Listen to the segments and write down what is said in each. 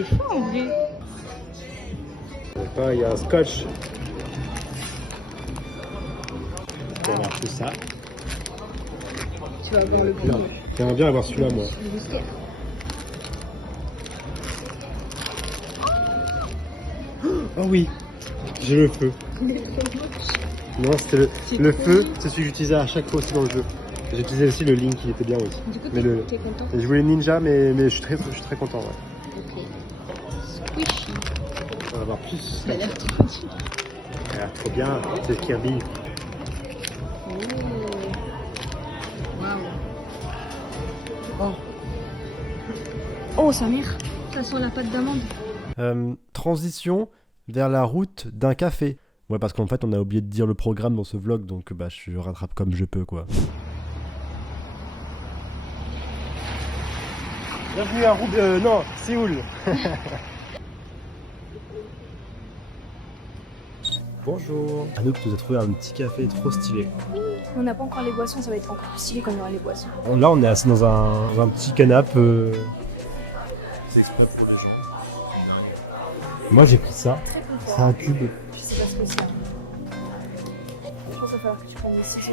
c'est fort en vrai. Enfin, il y a un scotch. On va avoir tout ça. Tu vas avoir le Bien. J'aimerais bien avoir celui-là, moi. Le whisker. Oh oui, j'ai le feu. Non, c'était le feu, c'est celui que j'utilisais à chaque fois aussi dans le jeu. J'utilisais aussi le Link, il était bien aussi. Du coup, Mais t'es content? et je voulais Ninja, mais je suis très content. Ouais. Ok. Squishy. On va avoir plus. Ça a l'air trop dur. Ça a l'air trop bien, c'est Kirby. Oh. Waouh. Oh, sa mère. Ça sent la pâte d'amande. Transition vers la route d'un café. Ouais, parce qu'en fait, on a oublié de dire le programme dans ce vlog, donc bah, je rattrape comme je peux, quoi. Bienvenue à Séoul. Bonjour. Anouk nous a trouvé un petit café trop stylé. On n'a pas encore les boissons, ça va être encore plus stylé quand il y aura les boissons. Là, on est assis dans un petit canapé. C'est exprès pour les gens. Moi, j'ai pris ça. C'est un cube. Je sais pas ce que c'est. Je pense qu'il va falloir que tu prennes des ciseaux.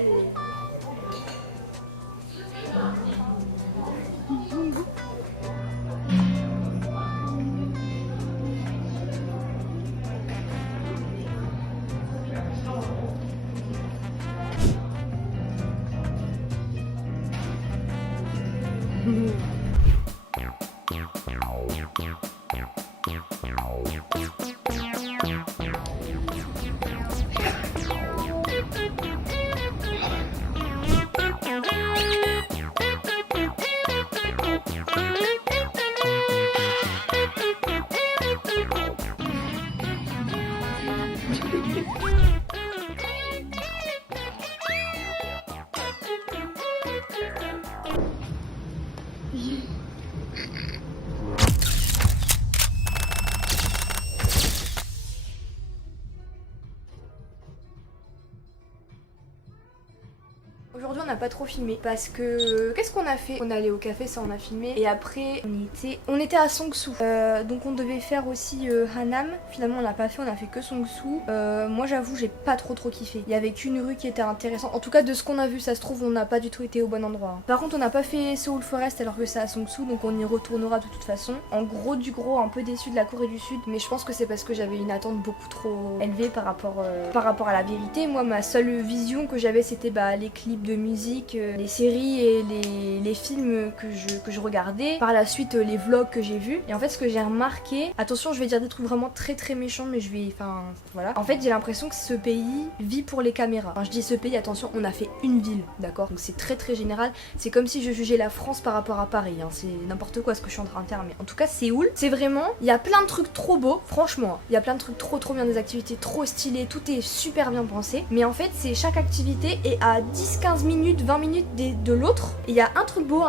Aujourd'hui on n'a pas trop filmé parce que qu'est-ce qu'on a fait? On est allé au café, ça on a filmé, et après on était à Seongsu, donc on devait faire aussi Hanam. Finalement on l'a pas fait, on a fait que Seongsu. Moi j'avoue j'ai pas trop kiffé. Il y avait qu'une rue qui était intéressante, en tout cas de ce qu'on a vu. Ça se trouve on n'a pas du tout été au bon endroit. Par contre on n'a pas fait Seoul Forest alors que c'est à Seongsu, donc on y retournera de toute façon. En gros du gros, un peu déçu de la Corée du Sud, mais je pense que c'est parce que j'avais une attente beaucoup trop élevée par rapport à la vérité. Moi ma seule vision que j'avais c'était les clips de musique, les séries et les films que je regardais, par la suite les vlogs que j'ai vus. Et en fait ce que j'ai remarqué, attention je vais dire des trucs vraiment très méchants, mais je vais, enfin voilà, en fait j'ai l'impression que ce pays vit pour les caméras. Enfin je dis ce pays, attention, on a fait une ville, d'accord, donc c'est très général. C'est comme si je jugeais la France par rapport à Paris, hein. C'est n'importe quoi ce que je suis en train de faire, mais en tout cas Séoul, c'est vraiment, il y a plein de trucs trop beaux, franchement, il y a plein de trucs trop bien, des activités trop stylées, tout est super bien pensé, mais en fait c'est chaque activité est à 10-15 minutes, 20 minutes de l'autre, et il y a un truc beau,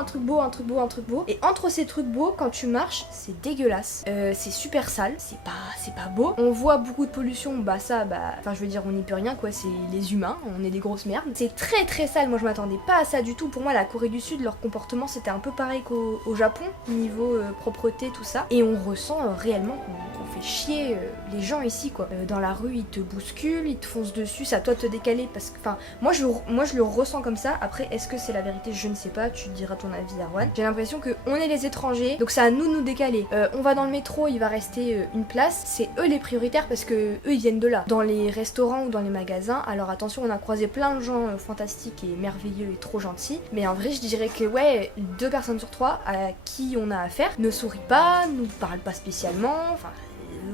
et entre ces trucs beaux, quand tu marches, c'est dégueulasse, c'est super sale, c'est pas beau, on voit beaucoup de pollution, enfin je veux dire on n'y peut rien quoi, c'est les humains, on est des grosses merdes, c'est très sale. Moi je m'attendais pas à ça du tout. Pour moi la Corée du Sud, leur comportement c'était un peu pareil qu'au Japon, niveau propreté tout ça, et on ressent réellement qu'on fait chier les gens ici quoi. Dans la rue ils te bousculent, ils te foncent dessus, c'est à toi de te décaler, parce que, enfin moi je le ressens comme ça. Après est-ce que c'est la vérité, je ne sais pas, tu diras ton avis Arwan. J'ai l'impression que on est les étrangers, donc c'est à nous de nous décaler. On va dans le métro, il va rester une place, c'est eux les prioritaires parce que eux ils viennent de là. Dans les restaurants ou dans les magasins, alors attention, on a croisé plein de gens fantastiques et merveilleux et trop gentils, mais en vrai je dirais que ouais, 2 personnes sur 3 à qui on a affaire ne sourient pas, nous parlent pas spécialement, enfin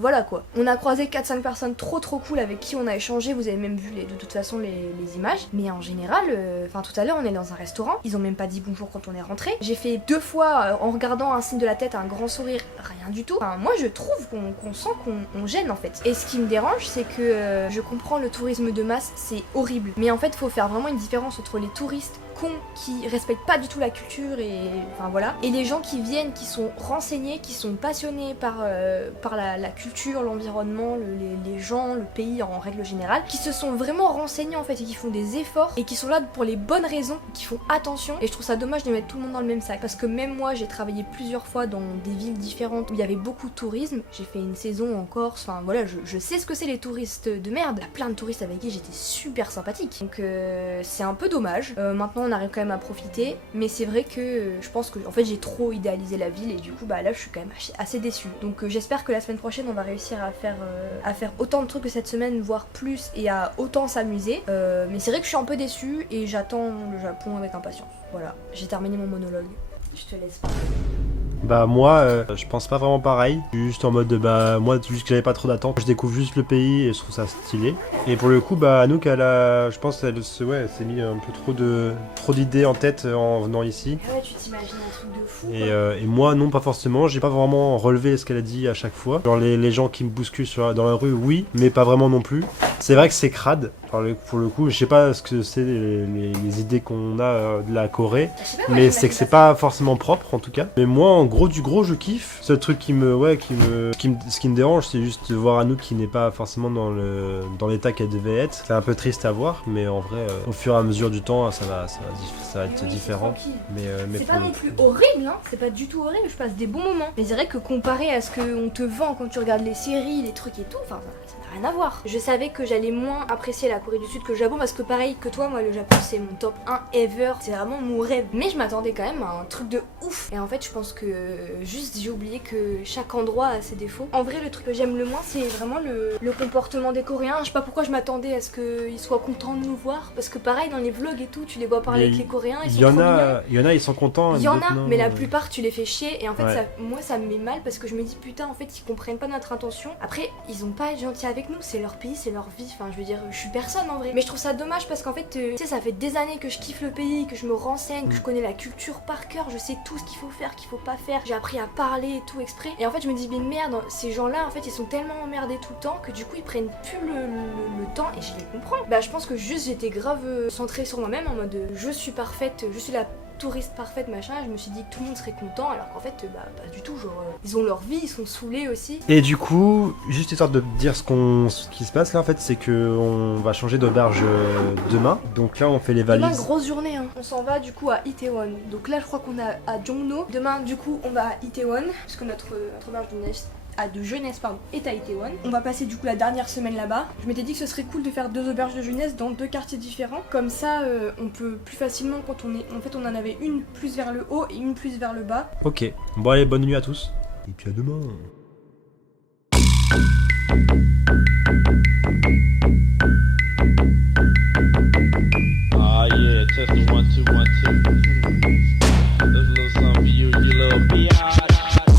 voilà quoi. On a croisé 4-5 personnes trop cool avec qui on a échangé, vous avez même vu de toute façon les images, mais en général, enfin tout à l'heure on est dans un restaurant, ils ont même pas dit bonjour quand on est rentré, j'ai fait 2 fois en regardant un signe de la tête, un grand sourire, rien du tout. Enfin moi je trouve qu'on sent qu'on gêne en fait, et ce qui me dérange c'est que je comprends le tourisme de masse, c'est horrible, mais en fait faut faire vraiment une différence entre les touristes cons qui respectent pas du tout la culture et enfin voilà. Et les gens qui viennent, qui sont renseignés, qui sont passionnés par la culture, l'environnement, les gens, le pays en règle générale, qui se sont vraiment renseignés en fait et qui font des efforts et qui sont là pour les bonnes raisons, qui font attention. Et je trouve ça dommage de mettre tout le monde dans le même sac parce que même moi j'ai travaillé plusieurs fois dans des villes différentes où il y avait beaucoup de tourisme. J'ai fait une saison en Corse, enfin voilà, je sais ce que c'est les touristes de merde. Il y a plein de touristes avec qui j'étais super sympathique. Donc c'est un peu dommage. Maintenant on arrive quand même à profiter, mais c'est vrai que je pense que en fait j'ai trop idéalisé la ville et du coup bah là je suis quand même assez déçue. Donc j'espère que la semaine prochaine on va réussir à faire autant de trucs que cette semaine, voire plus, et à autant s'amuser. Mais c'est vrai que je suis un peu déçue et j'attends le Japon avec impatience. Voilà, j'ai terminé mon monologue. Je te laisse parler. Bah moi, je pense pas vraiment pareil. Juste en mode, bah moi, juste que j'avais pas trop d'attente. Je découvre juste le pays et je trouve ça stylé. Et pour le coup, bah Anouk, je pense qu'elle s'est mis un peu trop d'idées en tête en venant ici. Ouais, tu t'imagines un truc de fou. Et moi, non, pas forcément. J'ai pas vraiment relevé ce qu'elle a dit à chaque fois. Genre les gens qui me bousculent dans la rue, oui, mais pas vraiment non plus. C'est vrai que c'est crade. Pour le coup, je sais pas ce que c'est les idées qu'on a de la Corée, mais c'est que c'est pas forcément propre en tout cas. Mais moi, en gros du gros, je kiffe. Ce truc ce qui me dérange, c'est juste de voir Anouk qui n'est pas forcément dans l'état qu'elle devait être. C'est un peu triste à voir, mais en vrai, au fur et à mesure du temps, ça va être différent. Mais c'est pas non plus horrible, hein. C'est pas du tout horrible. Je passe des bons moments. Mais c'est vrai que comparé à ce qu'on te vend quand tu regardes les séries, les trucs et tout, enfin, ça n'a rien à voir. Je savais que j'allais moins apprécier la Corée du Sud que le Japon parce que pareil que toi, moi le Japon c'est mon top 1 ever, c'est vraiment mon rêve. Mais je m'attendais quand même à un truc de ouf. Et en fait je pense que juste j'ai oublié que chaque endroit a ses défauts. En vrai le truc que j'aime le moins c'est vraiment le comportement des Coréens. Je sais pas pourquoi je m'attendais à ce qu'ils soient contents de nous voir parce que pareil dans les vlogs et tout tu les vois parler avec les Coréens, ils sont trop mignons. Il y en a ils sont contents. Il y en a mais la plupart tu les fais chier et en fait moi ça me met mal parce que je me dis putain en fait ils comprennent pas notre intention. Après ils ont pas à être gentils avec nous, c'est leur pays, c'est leur vie, enfin je veux dire je suis personne en vrai. Mais je trouve ça dommage parce qu'en fait, tu sais, ça fait des années que je kiffe le pays, que je me renseigne, que je connais la culture par cœur, je sais tout ce qu'il faut faire, qu'il faut pas faire. J'ai appris à parler et tout exprès. Et en fait, je me dis, mais merde, ces gens-là, en fait, ils sont tellement emmerdés tout le temps que du coup, ils prennent plus le temps et je les comprends. Bah, je pense que juste j'étais grave centrée sur moi-même en mode je suis parfaite, je suis la touriste parfaite machin, je me suis dit que tout le monde serait content alors qu'en fait bah pas du tout, genre ils ont leur vie, ils sont saoulés aussi. Et du coup, juste histoire de dire ce qui se passe là en fait, c'est que on va changer d'auberge demain. Donc là on fait les valises. Demain grosse journée hein. On s'en va du coup à Itaewon. Donc là je crois qu'on est à Jongno. Demain du coup on va à Itaewon parce que notre auberge de jeunesse est à Itaewon. On va passer du coup la dernière semaine là-bas. Je m'étais dit que ce serait cool de faire 2 auberges de jeunesse dans 2 quartiers différents. Comme ça on peut plus facilement quand on en avait une plus vers le haut et une plus vers le bas. Ok, bon allez, bonne nuit à tous. Et puis à demain. Ah yeah, test the 1 2 1 2. There's a little something for you little biatch.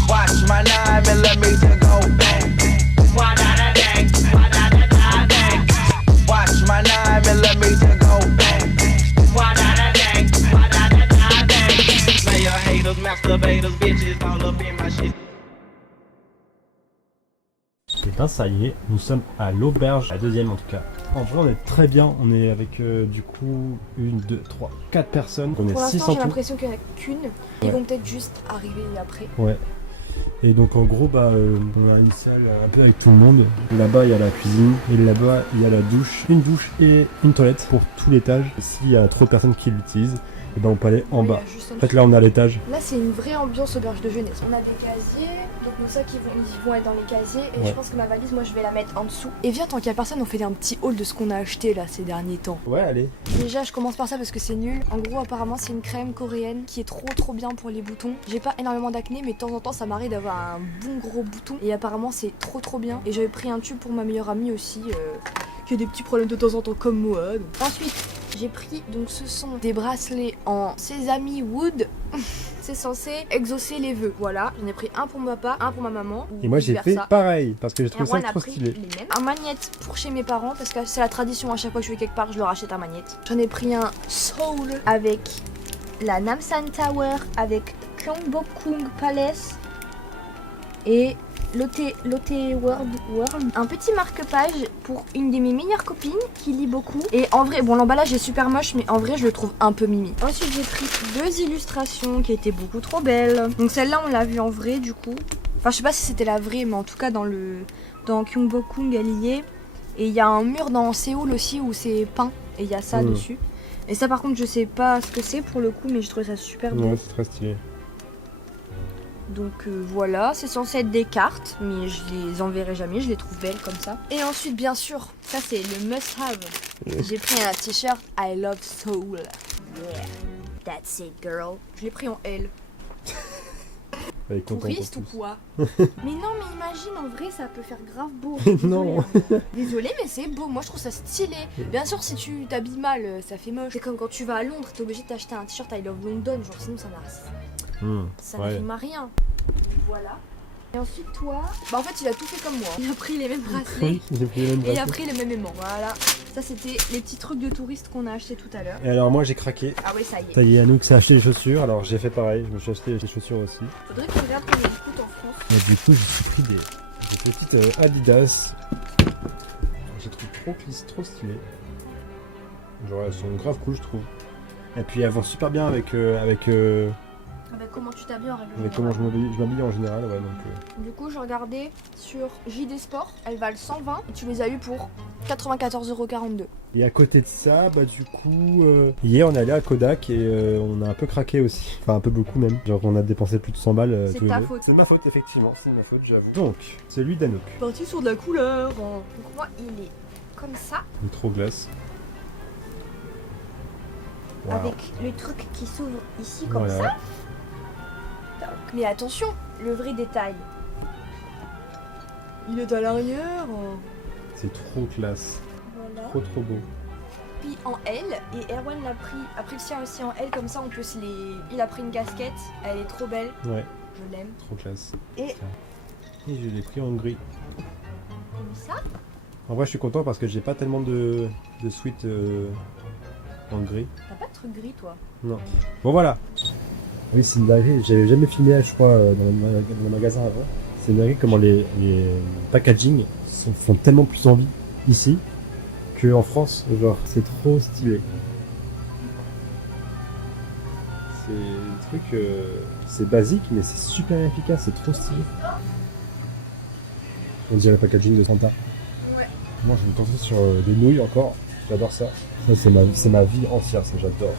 Watch my 9mm go bang. Wa-da-da-dang, wa-da-da-da-dang. Watch my 9mm go bang. Wa-da-da-dang, wa-da-da-da-dang. Player haters, masturbators, bitches all up in my shit. Et ben ça y est, nous sommes à l'auberge, la deuxième en tout cas. En vrai on est très bien, on est avec du coup 1, 2, 3, 4 personnes. On est pour 6 l'instant en j'ai tout. l'impression qu'il n'y en a qu'une. Ils vont peut-être juste arriver après. Ouais. Et donc en gros bah on a une salle un peu avec tout le monde. Là-bas il y a la cuisine et là-bas il y a la douche. Une douche et une toilette pour tout l'étage. S'il y a trop de personnes qui l'utilisent, et ben on peut aller en bas. En fait là on est à l'étage. Là c'est une vraie ambiance auberge de jeunesse. On a des casiers, donc nos sacs ils vont être dans les casiers et je pense que ma valise moi je vais la mettre en dessous. Et viens tant qu'il y a personne on fait un petit haul de ce qu'on a acheté là ces derniers temps. Ouais allez. Déjà je commence par ça parce que c'est nul. En gros apparemment c'est une crème coréenne qui est trop bien pour les boutons. J'ai pas énormément d'acné mais de temps en temps ça m'arrive d'avoir un bon gros bouton et apparemment c'est trop bien. Et j'avais pris un tube pour ma meilleure amie aussi qui a des petits problèmes de temps en temps comme moi. Donc. Ensuite j'ai pris, donc ce sont des bracelets en sesame wood. C'est censé exaucer les vœux. Voilà, j'en ai pris un pour mon papa, un pour ma maman. Et moi j'ai fait pareil parce que j'ai trouvé ça trop stylé. Un magnète pour chez mes parents parce que c'est la tradition, à chaque fois que je vais quelque part je leur achète un magnète. J'en ai pris un Seoul avec la Namsan Tower, avec Gyeongbokgung Palace et Lotte World. Un petit marque-page pour une de mes meilleures copines qui lit beaucoup. Et en vrai, bon l'emballage est super moche, mais en vrai je le trouve un peu mimi. Ensuite j'ai pris 2 illustrations qui étaient beaucoup trop belles. Donc celle-là on l'a vue en vrai du coup. Enfin je sais pas si c'était la vraie, mais en tout cas dans Gyeongbokgung elle y est. Et il y a un mur dans Séoul aussi où c'est peint. Et il y a ça dessus. Et ça par contre je sais pas ce que c'est pour le coup, mais je trouve ça super beau. Ouais, c'est très stylé. Donc voilà, c'est censé être des cartes, mais je les enverrai jamais, je les trouve belles comme ça. Et ensuite bien sûr, ça c'est le must have. J'ai pris un t-shirt I love Seoul. Yeah, that's it girl. Je l'ai pris en L. Touriste ou quoi? Mais non, mais imagine, en vrai, ça peut faire grave beau. Non. Désolée, mais c'est beau. Moi, je trouve ça stylé. Bien sûr, si tu t'habilles mal, ça fait moche. C'est comme quand tu vas à Londres, t'es obligé de t'acheter un t-shirt I Love London. Genre, sinon, ça ne rime à rien. Voilà. Et ensuite, toi... Bah, en fait, il a tout fait comme moi. Il a pris les mêmes bracelets. Et il a pris les mêmes aimants. Voilà. Ça, c'était les petits trucs de touristes qu'on a acheté tout à l'heure. Et alors, moi, j'ai craqué. Ah ouais, ça y est. Ça y est, Anouk s'est acheté les chaussures. Alors, j'ai fait pareil. Je me suis acheté les chaussures aussi. Faudrait que tu regardes combien ils coûtent en France. Et du coup, je suis pris des petites Adidas. Je les trouve trop stylées. Genre, elles sont grave cool, je trouve. Et puis, elles vont super bien avec Avec comment tu t'habilles en règle avec générale. comment je m'habille en général, ouais, donc... Du coup, je regardais sur JD Sport, elles valent 120 et tu les as eu pour 94,42 €. Et à côté de ça, bah du coup, hier on est allé à Kodak et on a un peu craqué aussi. Enfin, un peu beaucoup même. Genre, on a dépensé plus de 100 balles. C'est tous les ta deux. faute. C'est de ma faute, effectivement. C'est de ma faute, j'avoue. Donc, c'est lui d'Anouk. Parti sur de la couleur. Donc moi, il est comme ça, Une trop glace. Wow. avec le truc qui s'ouvre ici comme Voilà. ça. Mais attention, le vrai détail. Il est à l'arrière. C'est trop classe. Voilà. Trop beau. Puis en L, et Erwan l'a pris le sien aussi en L, comme ça on peut se les... Il a pris une casquette, elle est trop belle, Ouais, je l'aime. trop classe. Et Et je l'ai pris en gris. comme ça, En vrai, je suis content parce que j'ai pas tellement de suite en gris. t'as pas de truc gris toi. Non. Bon, voilà. Oui, c'est une dinguerie. J'avais jamais filmé, je crois, dans le magasin avant. C'est une dinguerie comment les packaging font tellement plus envie ici qu'en France. Genre, c'est trop stylé. C'est un truc, c'est basique, mais c'est super efficace, c'est trop stylé. On dirait le packaging de Santa. Ouais. Moi, je vais me concentrer sur des nouilles encore. J'adore ça. Ça, c'est ma vie entière, ça, j'adore.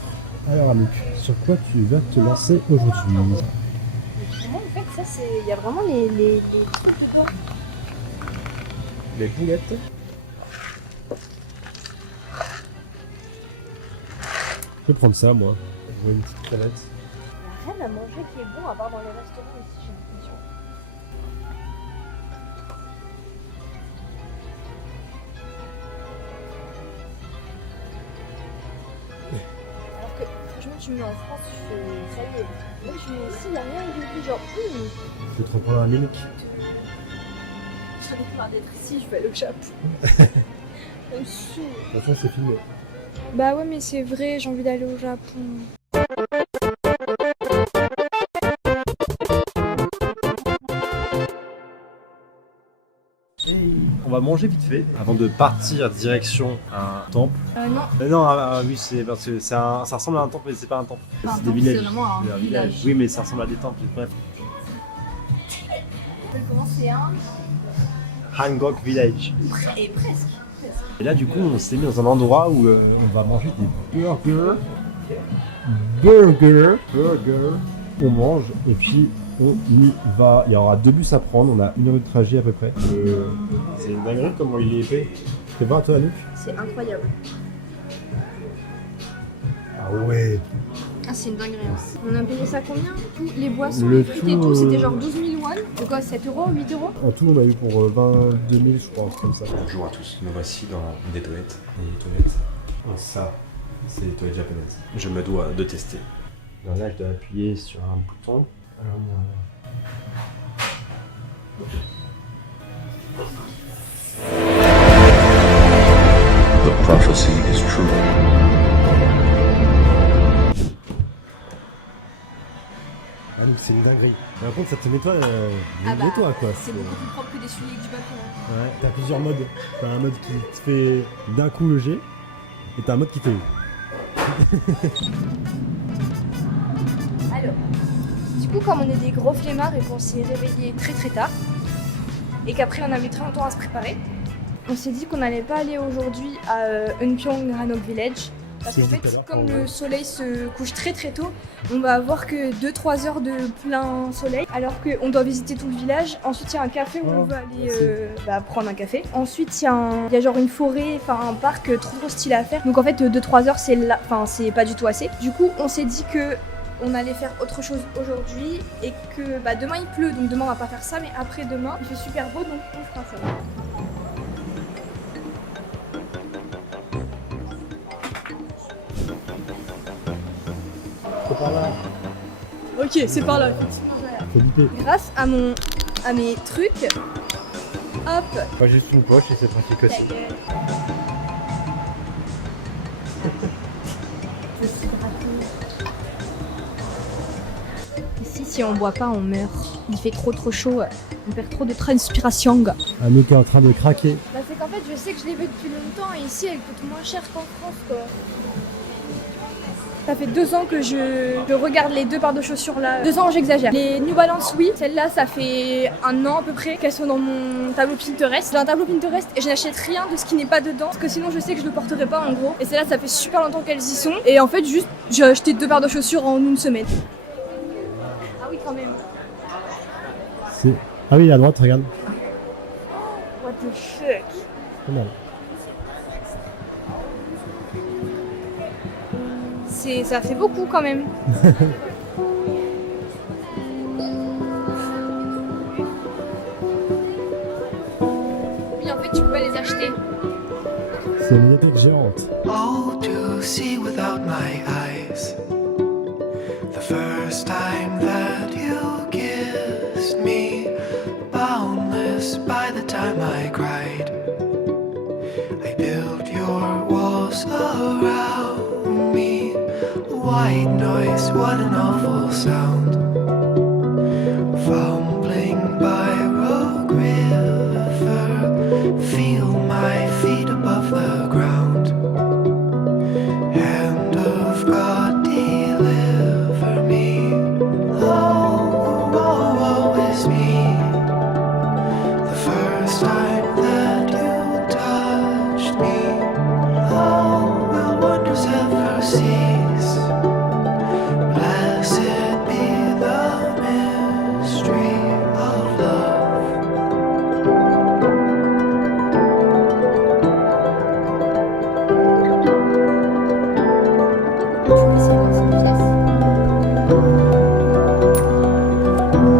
Alors, Anouk, sur quoi tu vas te lancer aujourd'hui? Vraiment, en fait, ça c'est. Il y a vraiment les trucs dedans. Les boulettes. Je vais prendre ça, moi. Je veux une petite crevette. Il n'y a rien à manger qui est bon à part dans les restaurants ici, j'ai l'impression. Alors que, franchement, tu me mets en France, ça y est. Moi, je mets ici, il n'y a rien et je me dis genre, Je vais te reprendre un mimique. j'en ai marre d'être ici, je vais aller au Japon. Ça me saoule. De toute façon, c'est filmé. Bah ouais, mais c'est vrai, j'ai envie d'aller au Japon. On va manger vite fait avant de partir direction un temple. Non. Non, oui, c'est parce que ça ressemble à un temple, mais c'est pas un temple. Enfin, C'est un des temple, villages. c'est vraiment un C'est village. Oui, mais ça ressemble à des temples. Bref. Comment c'est un Hangok Village. Et presque. Et là, du coup, on s'est mis dans un endroit où on va manger des burgers. On mange et puis on y va. Il y aura 2 bus à prendre. On a 1 heure de trajet à peu près. C'est une dinguerie comment il est épais. Tu fais voir toi, Anouk? C'est incroyable. Ah ouais. Ah, c'est une dinguerie. On a payé ça combien? Tous les boissons, Le les frites et tout, tout, c'était genre 12 000 won. De quoi, 7 €, 8 €? En tout, on a eu pour 22 000, je crois, un truc comme ça. Bonjour à tous, nous voici dans des toilettes. Des toilettes. Et ça, c'est les toilettes japonaises. Je me dois de tester. Alors là, je dois appuyer sur un bouton. Alors, The prophecy is true. Ah, donc c'est une dinguerie. Par contre, ça te nettoie toi quoi. C'est beaucoup plus propre que des souliers du balcon. Hein. Ouais, t'as plusieurs modes. T'as un mode qui te fait d'un coup le jet, et t'as un mode qui fait. Alors, du coup, comme on est des gros flemmards et qu'on s'est réveillés très très tard, et qu'après on avait très longtemps à se préparer, on s'est dit qu'on n'allait pas aller aujourd'hui à Eunpyeong Hanok Village. Parce qu'en fait, comme le soleil se couche très très tôt, on va avoir que 2-3 heures de plein soleil, alors qu'on doit visiter tout le village. Ensuite, il y a un café où on veut aller prendre un café. Ensuite, il y a genre une forêt, enfin un parc trop stylé à faire. Donc en fait, 2-3 heures, c'est pas du tout assez. Du coup, on s'est dit que on allait faire autre chose aujourd'hui et que demain il pleut, donc demain on va pas faire ça, mais après demain il fait super beau, donc on fera ça. C'est par là. Ok, c'est par là. Faut douter. Grâce à mes trucs, hop, Pas juste une poche et c'est pratique ta aussi. gueule. Ici, si on boit pas, on meurt. Il fait trop chaud, on perd trop de transpiration. Anouk est en train de craquer. C'est qu'en fait, je sais que je l'ai vu depuis longtemps et ici, elle coûte moins cher qu'en France, quoi. Ça fait 2 ans que je regarde les 2 paires de chaussures là. 2 ans, j'exagère. Les New Balance, oui. Celles-là, ça fait 1 an à peu près qu'elles sont dans mon tableau Pinterest. J'ai un tableau Pinterest et je n'achète rien de ce qui n'est pas dedans. Parce que sinon, je sais que je ne le porterai pas en gros. Et celles-là, ça fait super longtemps qu'elles y sont. Et en fait, juste, j'ai acheté 2 paires de chaussures en 1 semaine. Ah oui, quand même. Ah oui, à droite, regarde. What the fuck. Pas mal. Ça fait beaucoup quand même. Oui, en fait, tu peux pas les acheter. C'est une bibliothèque géante. Oh, to see without my eyes. The first time that you kissed me, boundless by the time I cried. I built your walls around me. White noise, what an awful sound. Fumbling by Rogue River, feel my feet above the ground. Hand of God, deliver me. Oh, woe is me. The first time that you touched me, oh, will wonders ever cease? Blessed be the mystery of love.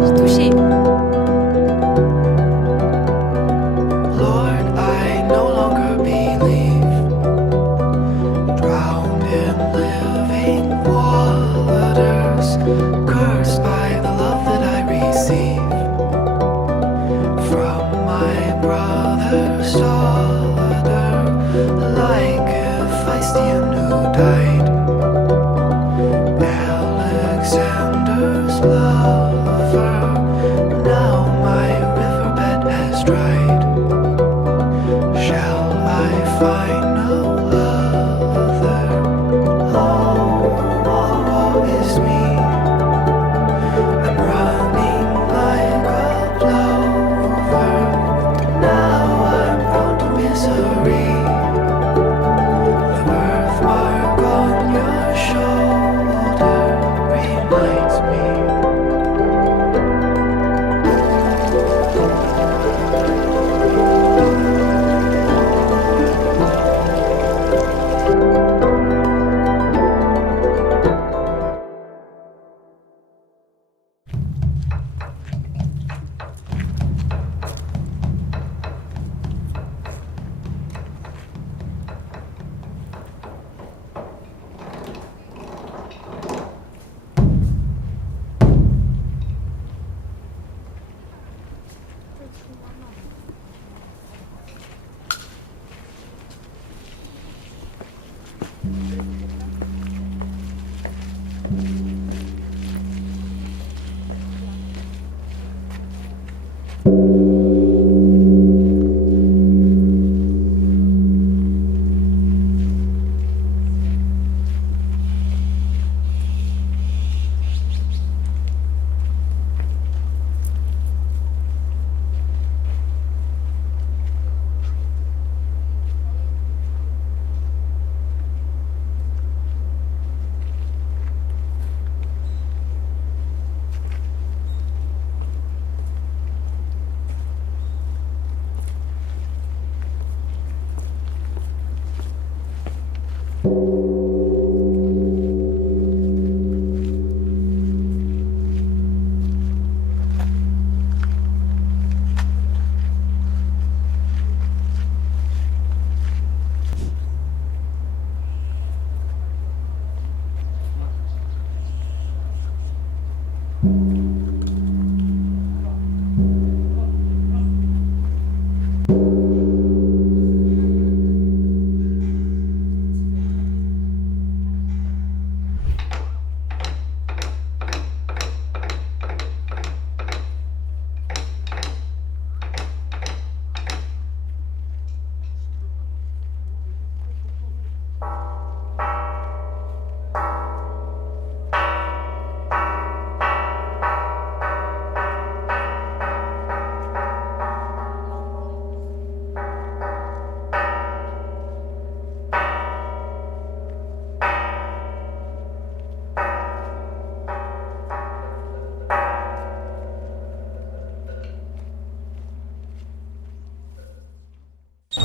J'ai touché. Lord, I no longer believe, drowned in living waters, cursed by the love that I receive from my brother's daughter, like Hephaestion who died, Alexander's lover. Now my riverbed has dried. Shall I find no other? Oh, woe is me. I'm running like a plover. Now I'm prone to misery. The birthmark on your shoulder reminds me.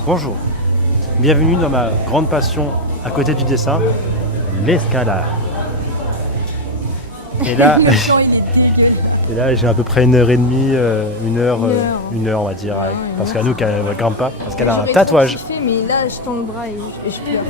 Bonjour, bienvenue dans ma grande passion à côté du dessin, l'escalade. Et là, et là j'ai à peu près 1h30, une heure on va dire, parce qu'Anouk elle ne grimpe pas, parce qu'elle a un tatouage. Mais là, je tends le bras et je pleure.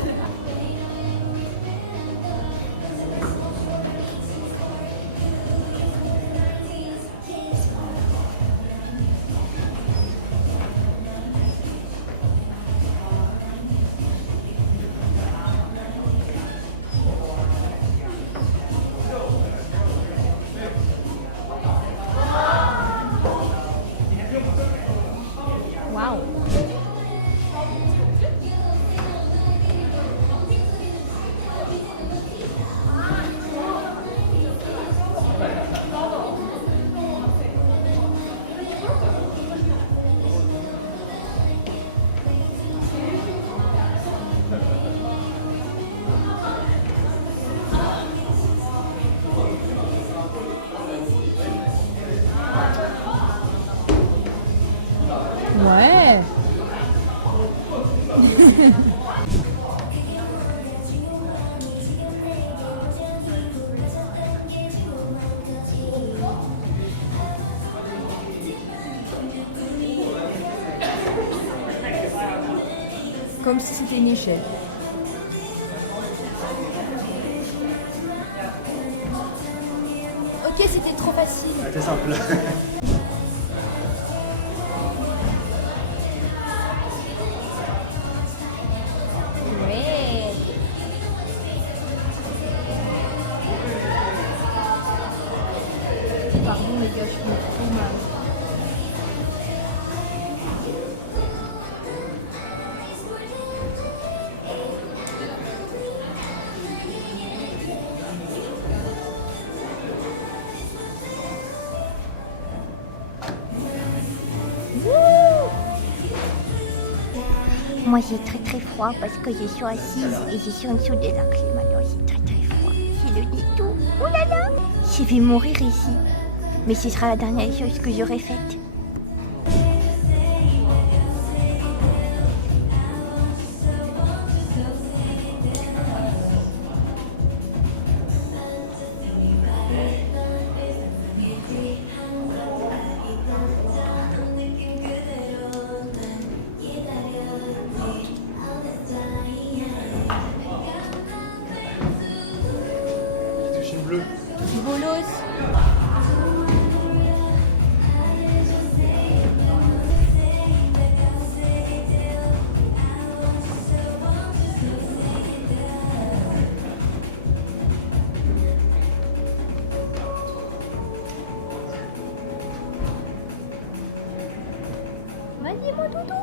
Ouais. Comme si c'était une échelle. Ok, c'était trop facile. C'était simple. Ouais. Pardon les gars, je me trop mal. Moi j'ai très froid parce que je suis assise et je suis en dessous de la clim, alors c'est très froid. J'ai le nez tout. Oh là là, je vais mourir ici. Mais ce sera la dernière chose que j'aurai faite. Bolos. Vas-y mon doudou.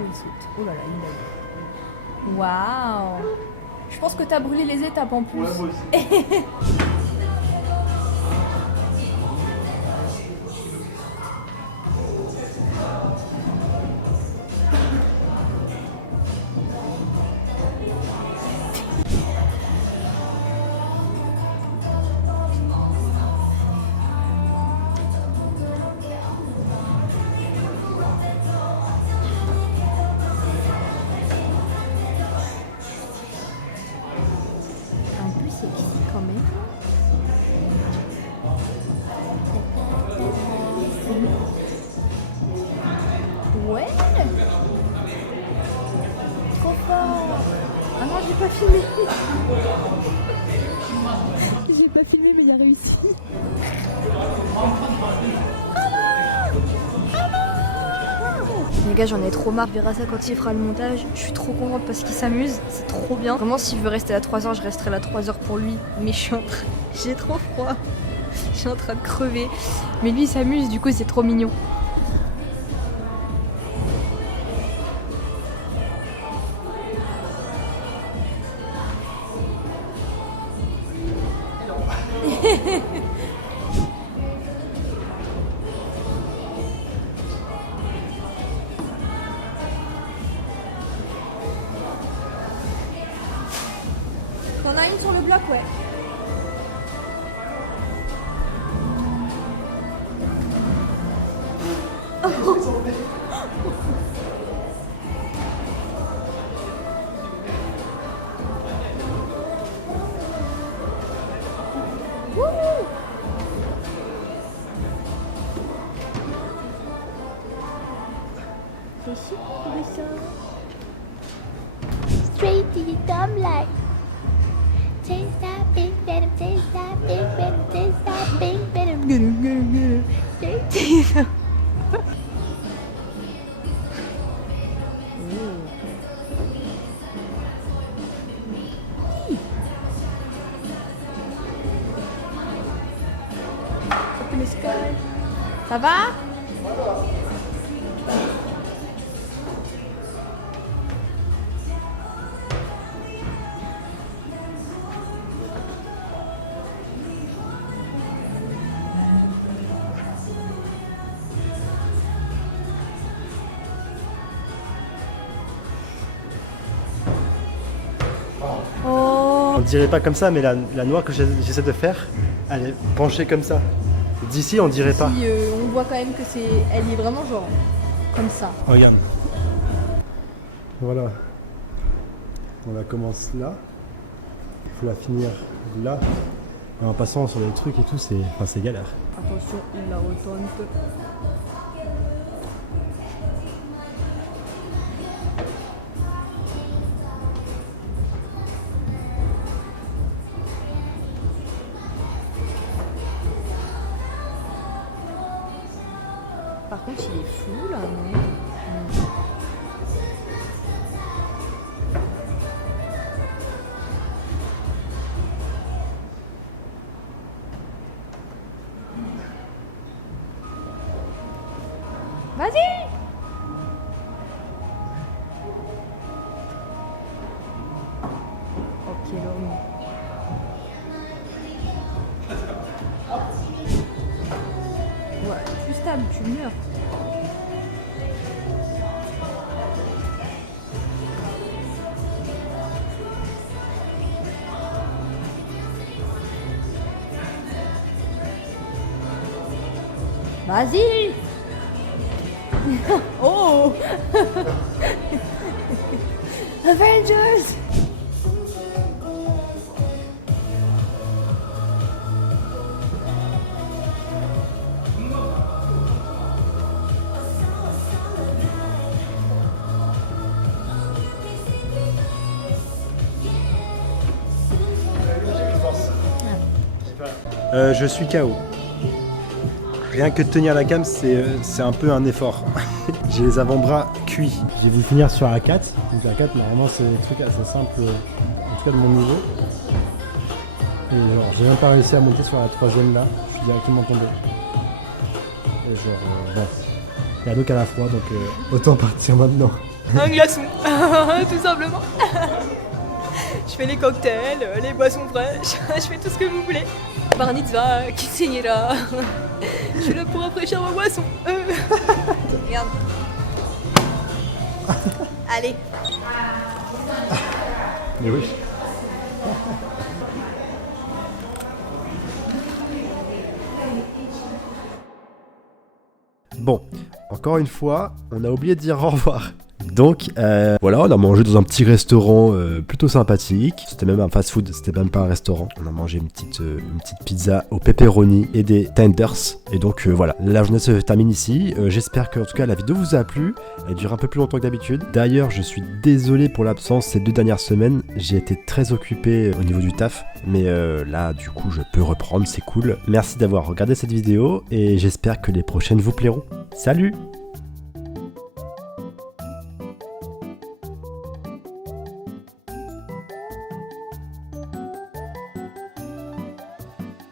Il saute. Oh là là, il l'a. Waouh. Je pense que t'as brûlé les étapes en plus. Ouais, moi aussi. pas filmé, mais il a réussi. Les gars, j'en ai trop marre. On verra ça quand il fera le montage. Je suis trop contente parce qu'il s'amuse. C'est trop bien. Vraiment, s'il veut rester là 3 heures, je resterai là 3 heures pour lui. Mais j'ai trop froid. Je suis en train de crever. Mais lui, il s'amuse. Du coup, c'est trop mignon. T'en as une sur le bloc, ouais. C'est super ça. Straight to your dumb life. Taste that big venom, taste that big venom, taste that big venom. Straight to your dumb. Open the sky. Ça va? On dirait pas comme ça, mais la noix que j'essaie de faire, elle est penchée comme ça. D'ici, on dirait pas. Si, on voit quand même que elle est vraiment genre comme ça. Regarde. Voilà. On la commence là. Il faut la finir là. Et en passant sur les trucs et tout, c'est galère. Attention, il la retourne. Par contre, il est fou là, non? Vas-y! Ok, l'homme. Ouais, plus stable, tu meurs. Vas-y! Oh! Avengers! Je suis KO. Rien que de tenir la cam, c'est un peu un effort. J'ai les avant-bras cuits. J'ai voulu finir sur A4. Donc A4, normalement, c'est un truc assez simple, en tout cas de mon niveau. Et genre, j'ai même pas réussi à monter sur la troisième là. Je suis directement tombé. Et genre, bon. Il y a deux qu'à la fois, donc autant partir maintenant. Un glaçon, tout simplement. Je fais les cocktails, les boissons fraîches, je fais tout ce que vous voulez. Bar mitzvah, quinceañera. Je suis là pour rafraîchir ma boisson. Regarde. Allez. Mais oui. Bon, encore une fois, on a oublié de dire au revoir. Donc voilà, on a mangé dans un petit restaurant plutôt sympathique. C'était même un fast-food, c'était même pas un restaurant. On a mangé une petite pizza au pepperoni et des tenders. Et donc voilà, la journée se termine ici. J'espère que en tout cas la vidéo vous a plu. Elle dure un peu plus longtemps que d'habitude. D'ailleurs, je suis désolé pour l'absence ces 2 dernières semaines. J'ai été très occupé au niveau du taf. Mais là, du coup, je peux reprendre, c'est cool. Merci d'avoir regardé cette vidéo et j'espère que les prochaines vous plairont. Salut!